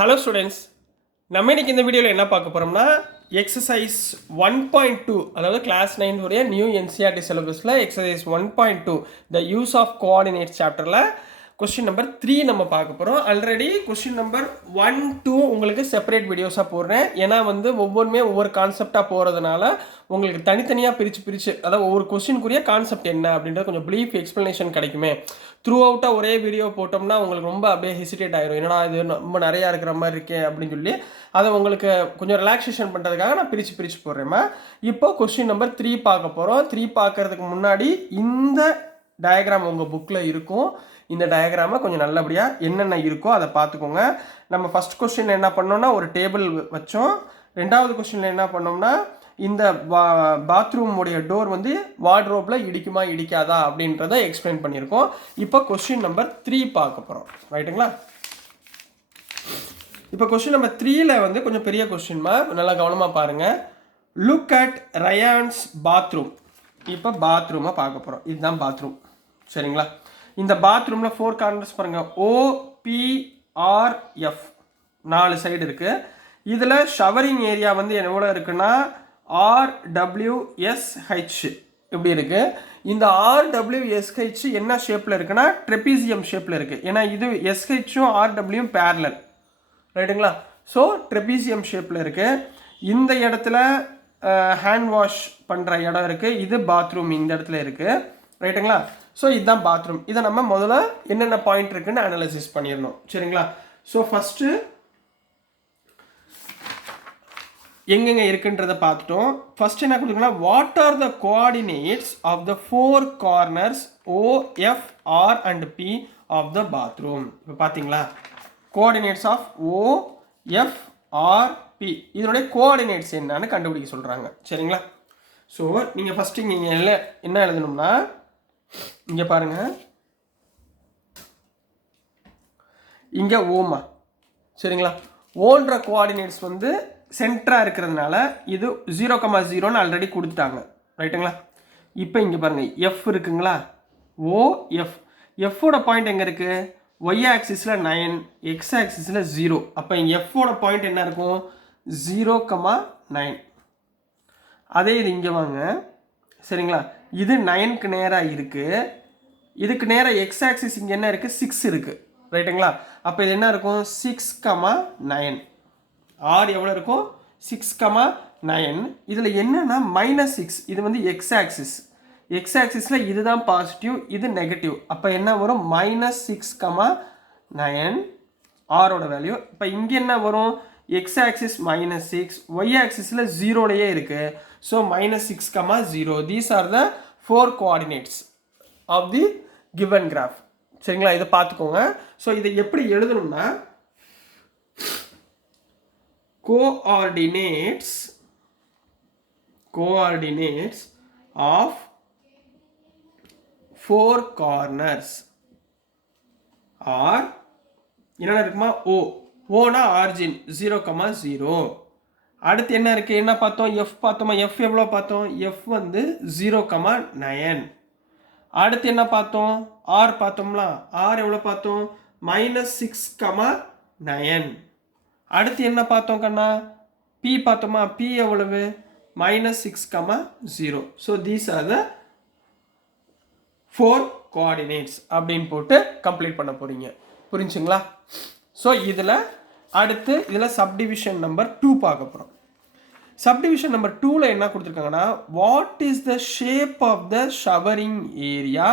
Hello students, நம்ம இன்னைக்கு இந்த வீடியோவில் என்ன பார்க்க போகிறோம்னா எக்ஸசைஸ் 1.2, அதாவது கிளாஸ் 9 உடைய நியூ என்சிஆர்டி சிலபஸில் exercise 1.2 the use of coordinates சாப்டரில் கொஸ்டின் நம்பர் 3 நம்ம பார்க்க போகிறோம். ஆல்ரெடி கொஸ்டின் நம்பர் 1, 2 உங்களுக்கு செப்பரேட் வீடியோஸாக போடுறேன். ஏன்னா ஒவ்வொருமே ஒவ்வொரு கான்செப்டாக போகிறதுனால உங்களுக்கு தனித்தனியாக பிரித்து அதாவது ஒவ்வொரு கொஸ்டினுக்குரிய கான்செப்ட் என்ன அப்படின்றது கொஞ்சம் ப்ரீஃப் எக்ஸ்ப்ளனேஷன் கிடைக்குமே. த்ரூ அவுட்டாக ஒரே வீடியோ போட்டோம்னா உங்களுக்கு ரொம்ப அப்படியே ஹெசிடேட் ஆயிரும். என்னடா இது ரொம்ப நிறையா இருக்கிற மாதிரி இருக்கே அப்படின்னு சொல்லி அதை உங்களுக்கு கொஞ்சம் ரிலாக்ஸேஷன் பண்ணுறதுக்காக நான் பிரித்து போடுறேம்மா. இப்போ கொஸ்டின் நம்பர் 3 பார்க்க போகிறோம். 3 பார்க்கறதுக்கு முன்னாடி இந்த டயக்ராம் உங்கள் புக்கில் இருக்கும். இந்த டயக்ராமை கொஞ்சம் நல்லபடியாக என்னென்ன இருக்கோ அதை பார்த்துக்கோங்க. நம்ம ஃபஸ்ட் கொஸ்டின் என்ன பண்ணோம்னா ஒரு டேபிள் வச்சோம். ரெண்டாவது கொஸ்டினில் என்ன பண்ணோம்னா இந்த பாத்ரூமுடைய டோர் வார்ட்ரோப்பில் இடிக்குமா இடிக்காதா அப்படின்றத எக்ஸ்பிளைன் பண்ணியிருக்கோம். இப்போ கொஸ்டின் நம்பர் 3 பார்க்க போகிறோம். ரைட்டுங்களா? இப்போ கொஸ்டின் நம்பர் 3ல் கொஞ்சம் பெரிய கொஸ்டின்மா, நல்லா கவனமாக பாருங்கள். Look at Ryan's bathroom. இப்போ பாத்ரூமை பார்க்க போகிறோம். இதுதான் பாத்ரூம், சரிங்களா? இந்த பாத்ரூமில் 4 கார்னர்ஸ் பாருங்கள். OPRF 4 சைடு இருக்குது. இதில் ஷவரிங் ஏரியா எவ்வளோ இருக்குன்னா RWSH இப்படி இருக்குது. இந்த RWSH என்ன ஷேப்பில் இருக்குன்னா ட்ரெபீசியம் ஷேப்பில் இருக்குது. ஏன்னா இது SHும் RWயும் பேரலல், ரைட்டுங்களா? ஸோ ட்ரெபீசியம் ஷேப்பில் இருக்குது. இந்த இடத்துல ஹேண்ட் வாஷ் பண்ணுற இடம் இருக்குது. இது பாத்ரூம் இந்த இடத்துல இருக்குது, ரைட்டுங்களா? ஸோ இதுதான் பாத்ரூம். இதை நம்ம முதல்ல என்னென்ன பாயிண்ட் இருக்குன்னு அனலைசிஸ் பண்ணிடணும், சரிங்களா? ஸோ ஃபஸ்ட்டு எங்கெங்கே இருக்குன்றதை பார்த்துட்டோம். ஃபஸ்ட் என்ன கொடுக்குன்னா what are the coordinates of the 4 corners OF, R and P of the bathroom. இப்போ பார்த்தீங்களா, coordinates of OF, R, P இதனுடைய கோஆர்டினேட்ஸ் என்னன்னு கண்டுபிடிக்க சொல்கிறாங்க, சரிங்களா? ஸோ நீங்கள் ஃபஸ்ட்டு இங்கே என்ன எழுதணும்னா இங்கே பாருங்கள், இங்கே ஓமா, சரிங்களா? ஓன்ற கோஆர்டினேட்ஸ் சென்டராக இருக்கிறதுனால இது 0,0ன்னு ஆல்ரெடி கொடுத்துட்டாங்க, ரைட்டுங்களா? இப்போ இங்கே பாருங்கள் எஃப் இருக்குங்களா, OF. எஃப்போட பாயிண்ட் எங்கே இருக்குது? ஒய் ஆக்சிஸில் 9, எக்ஸ் ஆக்சிஸில் 0. அப்போ இங்கே எஃப்போட பாயிண்ட் என்ன இருக்கும்? 0,9. அதே இது இங்கே வாங்க, சரிங்களா? இது 9க்கு நேராக இருக்குது. இதுக்கு நேராக எக்ஸ் ஆக்சிஸ் இங்கே என்ன இருக்குது? 6 இருக்குது, ரைட்டுங்களா? அப்போ இது என்ன இருக்கும்? 6,9. ஆர் எவ்வளோ இருக்கும்? 6,9. இதில் என்னென்னா -6. இது எக்ஸ் ஆக்சிஸ். எக்ஸ் ஆக்சிஸில் இதுதான் பாசிட்டிவ், இது நெகட்டிவ். அப்போ என்ன வரும்? -6,9 ஆரோட வேல்யூ. இப்போ இங்கே என்ன வரும்? எக்ஸ் ஆக்சிஸ் -6, ஒய் ஆக்சிஸில் 0லேயே இருக்குது. So -6,0. These are the 4 coordinates of the given graph, சரிங்களா? இதை பார்த்துக்கோங்க. ஸோ இதை எப்படி எழுதணும்னா coordinates of 4 corners are என்ன இருக்குமா? ஓனா ஆர்ஜின் 0,0. அடுத்து என்ன இருக்கு? என்ன பார்த்தோம்? எஃப் பார்த்தோமா? எஃப் எவ்வளோ பார்த்தோம்? எஃப் 0,9. அடுத்து என்ன பார்த்தோம்? ஆர் பார்த்தோம்ல, ஆர் எவ்வளோ பார்த்தோம்? -6,9. அடுத்து என்ன பார்த்தோம் கண்ணா? பி பார்த்தோமா? பி எவ்வளவு? -6,0. So these are the 4 coordinates அப்படின்னு போட்டு கம்ப்ளீட் பண்ண போறீங்க, புரிஞ்சுங்களா? ஸோ இதில் சப்டிவிஷன் நம்பர் 2 பார்க்க போகிறோம். சப்டிவிஷன் நம்பர் 2ல் என்ன கொடுத்துருக்காங்கன்னா what is the shape of the showering area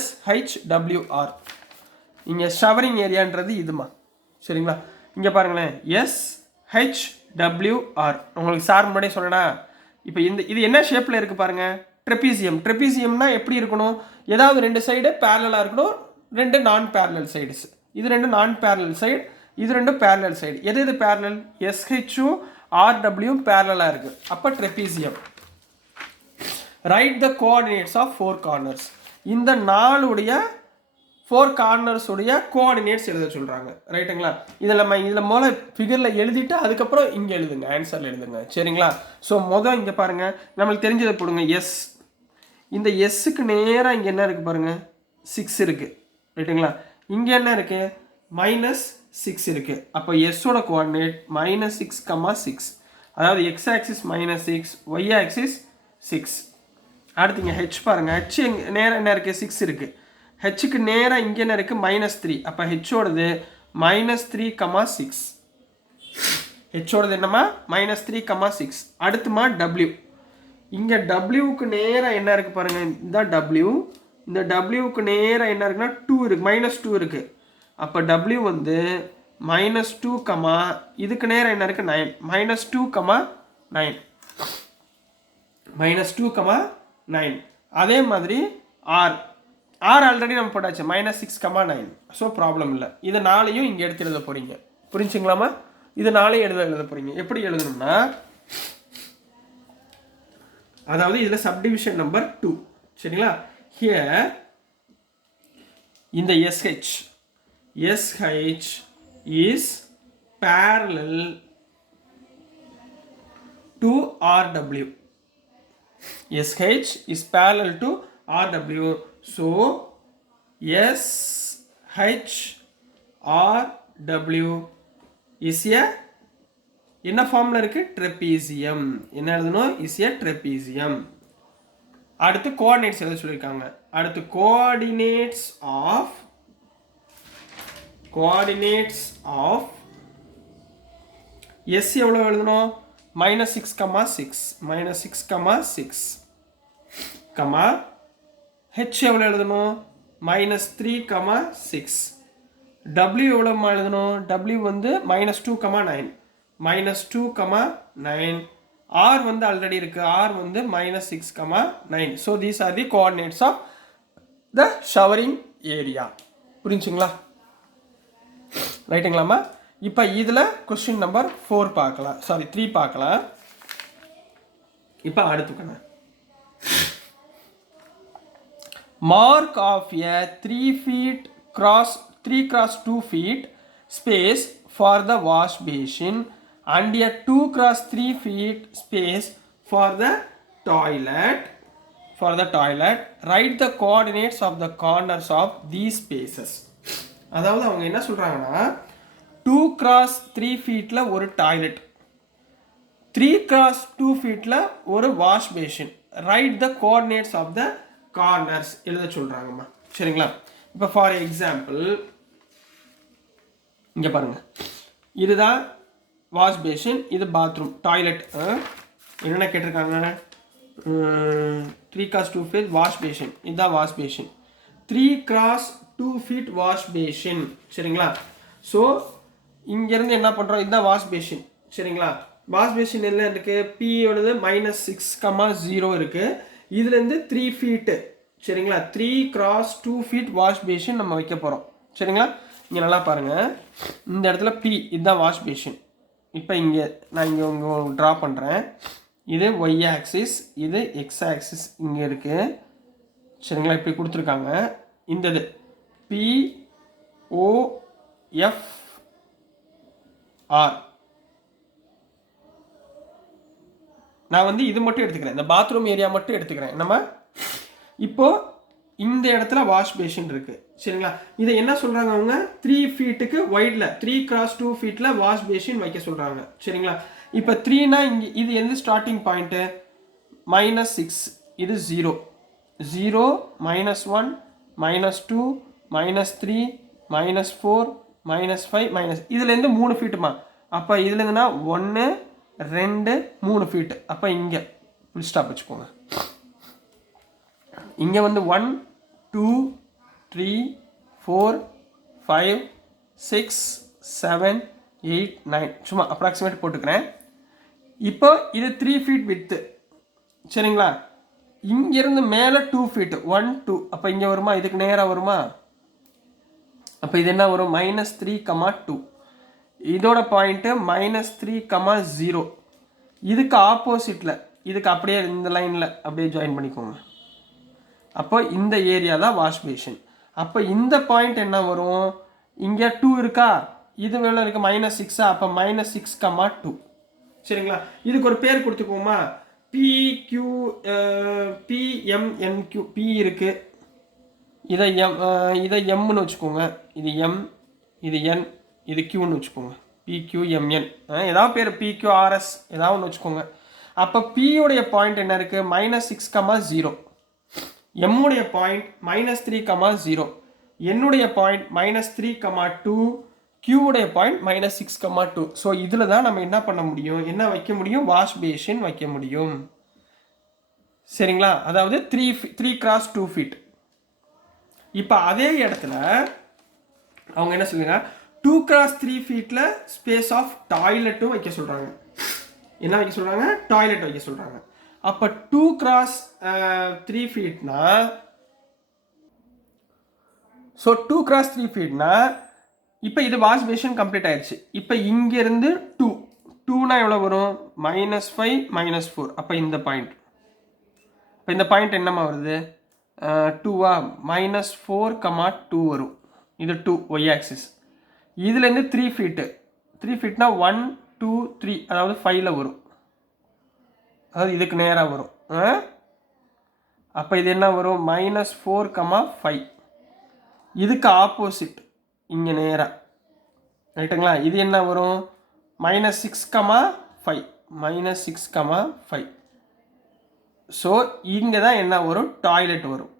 SHWR. இங்கே ஷவரிங் ஏரியான்றது இதுமா, சரிங்களா? இங்கே பாருங்களேன், SHWR. உங்களுக்கு சார் முன்னாடியே சொல்லணா. இப்போ இது என்ன ஷேப்பில் இருக்குது பாருங்கள்? ட்ரெபீசியம். ட்ரெபீசியம்னா எப்படி இருக்கணும்? ஏதாவது 2 சைடு பேரலாக இருக்கணும், 2 நான் பேரலல் சைடுஸ். இது 2 நான் பேரலல் சைடு, இது 2 பேரலல் சைடு. எது பேரலல்? SHும் RWயும் பேரலாக இருக்குது. அப்போ trapezium. Right the coordinates of 4 corners. இந்த 4 கார்னர்ஸுடைய கோஆர்டினேட்ஸ் எழுத சொல்கிறாங்க, ரைட்டுங்களா? இதில் முதல்ல ஃபிகரில் எழுதிட்டு அதுக்கப்புறம் இங்கே எழுதுங்க, ஆன்சரில் எழுதுங்க, சரிங்களா? ஸோ இங்கே பாருங்கள், நம்மளுக்கு தெரிஞ்சதை போடுங்க. எஸ். இந்த எஸ்ஸுக்கு நேராக இங்கே என்ன இருக்குது பாருங்கள்? 6 இருக்குது, ரைட்டுங்களா? இங்கே என்ன இருக்குது? 6 இருக்குது. அப்போ எஸ்ஸோட கோஆர்டினேட் -6, அதாவது எக்ஸ் ஆக்சிஸ் -6, ஒய் ஆக்சிஸ் 6. அடுத்துங்க ஹெச் பாருங்கள். ஹெச் நேராக என்ன இருக்குது? 6 இருக்குது. ஹெச்சுக்கு நேராக இங்கே என்ன இருக்குது? -3. அப்போ ஹெச்சோடது -3, 6. ஹெச்சோடது என்னம்மா? -3, 6. அடுத்துமா டபிள்யூ. இங்கே டபிள்யூவுக்கு நேராக என்ன இருக்குது பாருங்கள், இதுதான் டபிள்யூ. இந்த டபிள்யூவுக்கு நேராக என்ன இருக்குன்னா 2 இருக்குது, -2 இருக்குது. அப்போ டபிள்யூ வந்து -2, இதுக்கு நேரம் என்ன இருக்குது? 9. -2, 9. -2, 9. அதே மாதிரி ஆர் ஆல்ரெடி நம்ம போட்டாச்சு, -6, 9. ஸோ ப்ராப்ளம் இல்லை. இது 4ஐயும் இங்கே எடுத்து எழுத போகிறீங்க. புரிஞ்சுங்களாமா? இது 4ஐயும் எழுத போகிறீங்க. எப்படி எழுதணும்னா, அதாவது இதில் சப்டிவிஷன் நம்பர் 2. சரிங்களா? ஹியர் இந்த SH is parallel to RW. SH is parallel to RW. So SHRW is a என்ன ஃபார்ம்ல இருக்கு? ட்ரெபீசியம். என்ன எழுதணும்? Is a trapezium. அடுத்து கோஆர்டினேட்ஸ் எழுத சொல்லியிருக்காங்க. அடுத்து கோஆர்டினேட்ஸ் ஆஃப் எஸ் எவ்வளோ எழுதணும்? -6, ஹெச் எவ்வளோ எழுதணும்? -3, 6. டபிள்யூ எவ்வளோ எழுதணும்? டபிள்யூ வந்து -2, 9. -2, 9. ஆர் வந்து ஆல்ரெடி இருக்குது. ஆர் வந்து -6, 9. So these are the coordinates of the showering area. புரிஞ்சுங்களா? ரைட்டுங்களாம்மா? இப்போ இதில் கொஸ்டின் நம்பர் 4 பார்க்கலாம், 3 பார்க்கலாம். இப்போ அடுத்துக்கண்ணா, mark of a 3 feet cross 3 x 2 feet space for the wash basin and a 2 x 3 feet space for the toilet. Write the coordinates of the corners of these spaces. அதாவது அவங்க என்ன சொல்றாங்கன்னா, 2 x 3 feetல ஒரு toilet, 3 x 2 feetல ஒரு wash basin. Right the coordinates of the corners எழுத சொல்றாங்கம்மா. சரிங்களா? இப்போ ஃபார் எக்ஸாம்பிள் இங்கே பாருங்க, இதுதான் வாஷ் பேஷன், இது பாத்ரூம், டாய்லெட். என்னென்ன கேட்டிருக்காங்க? 3 x 2 feet வாஷ் பேஷன், இதுதான் wash basin. 3 x 2 feet wash basin. சரிங்களா? ஸோ இங்கேருந்து என்ன பண்ணுறோம்? இதுதான் வாஷ் பேஷன். சரிங்களா? வாஷ் பேஷன் என்ன இருக்குது? பி எவ்வளவு? -6, 0 இருக்குது. இதுலேருந்து 3 feet. சரிங்களா? 3 x 2 feet வாஷ் பேஷன் நம்ம வைக்க போகிறோம். சரிங்களா? இங்கே நல்லா பாருங்கள், இந்த இடத்துல பி, இதுதான் வாஷ் பேஷன். இப்போ இங்கே நான் இங்கே உங்கள் ட்ரா பண்ணுறேன். இது ஒய் ஆக்சிஸ், இது எக்ஸ் ஆக்சிஸ் இங்கே இருக்குது. சரிங்களா? இப்படி கொடுத்துருக்காங்க. இந்த இது POFR. நான் வந்து இது மட்டும் எடுத்துக்கிறேன், இந்த பாத்ரூம் ஏரியா மட்டும் எடுத்துக்கிறேன். நம்ம இப்போ இந்த இடத்துல வாஷ் பேஷன் இருக்கு. சரிங்களா? இதை என்ன சொல்றாங்க அவங்க? 3 feetக்கு வைட்ல 3 x 2 feetல வாஷ் பேஷன் வைக்க சொல்றாங்க. சரிங்களா? இப்போ 3னா இங்கே இது எந்த ஸ்டார்டிங் பாயிண்ட்? -6, இது 0, 0, -1, -2, -3, -4, -5, இதுலேருந்து 3 ஃபீட்டுமா. அப்போ இதுலேருந்துன்னா 1, 2, 3 ஃபீட்டு. அப்போ இங்கே ஃபுல் ஸ்டாப் வச்சுக்கோங்க. இங்கே வந்து 1, 2, 3, 4, 5, 6, 7, 8, 9 சும்மா அப்ராக்சிமேட் போட்டுக்கிறேன். இப்போ இது 3 feet வித்து. சரிங்களா? இங்கிருந்து மேலே 2 feet, 1, 2. அப்போ இங்கே வருமா? இதுக்கு நேராக வருமா? அப்போ இது என்ன வரும்? -3, 2. இதோட பாயிண்ட்டு -3, 0. இதுக்கு ஆப்போசிட்டில், இதுக்கு அப்படியே இந்த லைனில் அப்படியே ஜாயின் பண்ணிக்கோங்க. அப்போ இந்த ஏரியா தான் வாஷ் பேஷன். அப்போ இந்த பாயிண்ட் என்ன வரும்? இங்கே 2 இருக்கா? இது வேலை இருக்குது -6. அப்போ -6, 2. சரிங்களா? இதுக்கு ஒரு பேர் கொடுத்துக்கோமா. PMNQ. P இருக்குது, இதை எம்னு வச்சுக்கோங்க. இது M, இது N, இது Qன்னு வச்சுக்கோங்க, PQMN ஏதாவது பேர் PQRS ஏதாவது ஒன்று வச்சுக்கோங்க. அப்போ Pயோடைய பாயிண்ட் என்ன இருக்குது, -6,0. எம்முடைய பாயிண்ட் -3,0. என்னுடைய பாயிண்ட் -3,2. Qவுடைய பாயிண்ட் -6,2. ஸோ இதில் தான் நம்ம என்ன பண்ண முடியும், என்ன வைக்க முடியும், வாஷ் பேஷன் வைக்க முடியும். சரிங்களா, அதாவது 3 x 2 feet. இப்போ அதே இடத்துல அவங்க என்ன சொல்லுங்க, 2 x 3 feetல ஸ்பேஸ் ஆஃப் டாய்லெட்டும் வைக்க சொல்கிறாங்க. என்ன வைக்க சொல்கிறாங்க, டாய்லெட் வைக்க சொல்கிறாங்க. அப்போ 2 x 3 feetனா, ஸோ 2 x 3 feetனா இப்போ இது வாஷ் பேஷன் கம்ப்ளீட் ஆயிடுச்சு. இப்போ இங்கேருந்து 2னா எவ்வளோ வரும், -5 -4. அப்போ இந்த பாயிண்ட், இப்போ இந்த பாயிண்ட் என்னம்மா வருது, 2வா, -4,2 வரும். இது 2 y ஆக்சிஸ். இதுலேருந்து 3 feet, 3 feetனா 1 2 3, அதாவது 5ல் வரும், அதாவது இதுக்கு நேராக வரும். அப்போ இது என்ன வரும், -4,5. இதுக்கு ஆப்போசிட் இங்கே நேராக, ரைட்டுங்களா, இது என்ன வரும், -6,5, -6,5. ஸோ இங்கே தான் என்ன வரும், டாய்லெட் வரும்.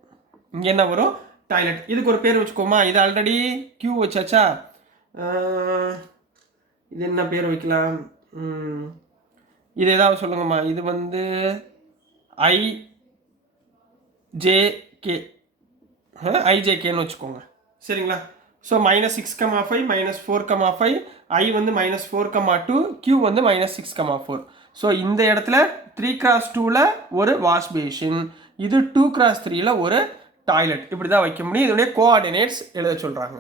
இங்கே என்ன வரும், டாய்லெட். இதுக்கு ஒரு பேர் வச்சுக்கோமா, இது ஆல்ரெடி Q வச்சாச்சா, இது என்ன பேர் வைக்கலாம், இது ஏதாவது சொல்லுங்கம்மா. இது வந்து IJKன்னு வச்சுக்கோங்க. சரிங்களா, ஸோ -6,5 -4,5, I வந்து -4,2, Q வந்து -6,4. ஸோ இந்த இடத்துல 3 x 2ல் ஒரு வாஷ் பேஷன், இது 2 x 3ல் ஒரு டாய்லெட். இப்படி தான் வைக்க முடியும். இதோடைய கோஆர்டினேட்ஸ் எழுத சொல்கிறாங்க.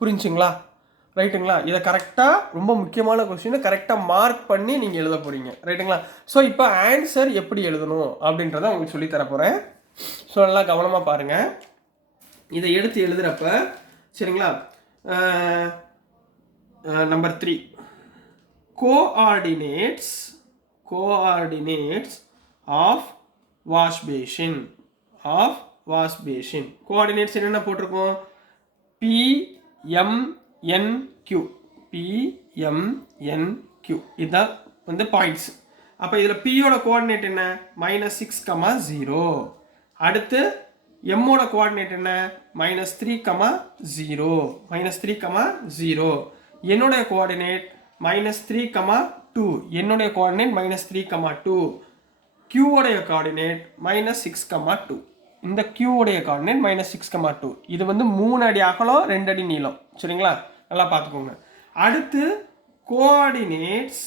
புரிஞ்சுங்களா, ரைட்டுங்களா. இதை கரெக்டாக, ரொம்ப முக்கியமான கொஸ்டினை கரெக்டாக மார்க் பண்ணி நீங்கள் எழுத போகிறீங்க, ரைட்டுங்களா. ஸோ இப்போ ஆன்சர் எப்படி எழுதணும் அப்படின்றத உங்களுக்கு சொல்லித்தர போகிறேன். ஸோ நல்லா கவனமாக பாருங்கள். இதை எடுத்து எழுதுகிறப்ப, சரிங்களா, number 3 coordinates of wash basin. Coordinates என்னென்ன போட்டிருக்கோம், PMNQ. இதுதான் வந்து பாயிண்ட்ஸ். அப்போ இதில் Pயோட கோஆர்டினேட் என்ன, -6,0. அடுத்து எம்மோட கோஆர்டினேட் என்ன, -3,0. என்னுடைய கோஆர்டினேட் -3,2. என்னுடைய கோஆர்டினேட் -3,2. Qவுடைய கோஆர்டினேட் -6,2. இந்த Qவுடைய கோஆர்டினேட் -6,2. இது வந்து 3 அடி அகலம், 2 அடி நீளம். சரிங்களா, நல்லா பார்த்துக்கோங்க. அடுத்து coordinates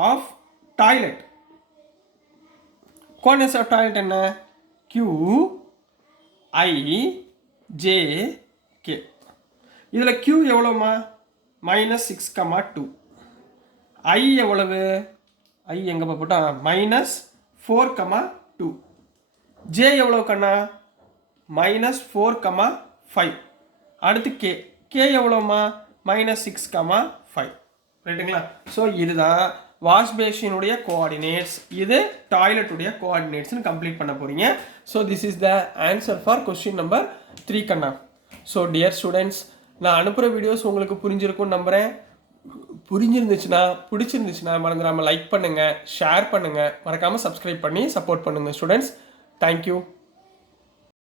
of toilet. Coordinates of toilet என்ன, QIJK. இதில் Q எவ்வளோமா, -6,2. I எவ்வளவு, I எங்கே போட்டா, -4,2. J எவ்வளோ கண்ணா, -4,5. அடுத்து K எவ்வளோமா, -6,5. ரைட்டுங்களா. ஸோ இதுதான் வாஷ் பேஷினுடைய கோஆர்டினேட்ஸ், இது டாய்லெட்டுடைய கோஆர்டினேட்ஸ்னு கம்ப்ளீட் பண்ண போகிறீங்க. So this is the answer for question number 3 கண்ணா. ஸோ டியர் ஸ்டூடெண்ட்ஸ், நான் அனுப்புகிற வீடியோஸ் உங்களுக்கு புரிஞ்சிருக்கும்னு நம்புகிறேன். பிடிச்சிருந்துச்சுன்னா மறந்துடாமல் லைக் பண்ணுங்கள், ஷேர் பண்ணுங்கள், மறக்காமல் சப்ஸ்கிரைப் பண்ணி சப்போர்ட் பண்ணுங்கள் ஸ்டூடெண்ட்ஸ். தேங்க்யூ.